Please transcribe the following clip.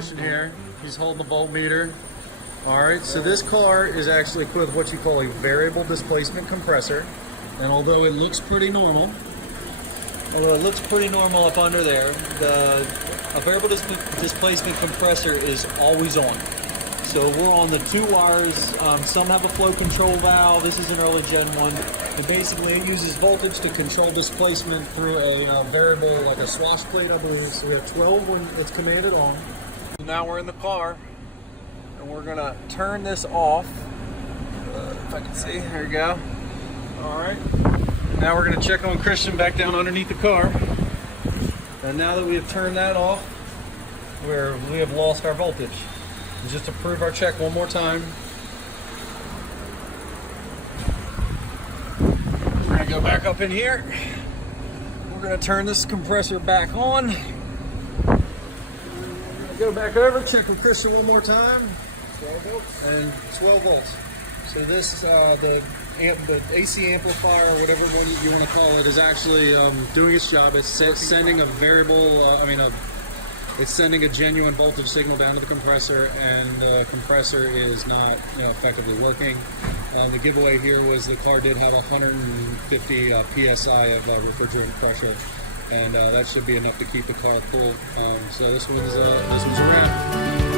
Christian here. He's holding the voltmeter. Alright, so this car is actually equipped with what you call a variable displacement compressor. And although it looks pretty normal, up under there, a variable displacement compressor is always on. So we're on the 2 wires. Some have a flow control valve. This is an early gen one. And basically it uses voltage to control displacement through a variable, like a swash plate, I believe. So we have 12 when it's commanded on. So now we're in the car and we're gonna turn this off. If I can see, there you go. All right. Now we're gonna check on Christian back down underneath the car. And now that we have turned that off, we have lost our voltage. And just to prove our check one more time, we're gonna go back up in here. We're gonna turn this compressor back on. We're gonna go back over, check with Christian one more time. 12 volts. And 12 volts. So this, the AC amplifier, or whatever one you want to call it, is actually doing its job. It's sending a variable, it's sending a genuine voltage signal down to the compressor, and the compressor is not, effectively working. The giveaway here was the car did have 150 psi of refrigerant pressure, and that should be enough to keep the car cool. So this one's a wrap.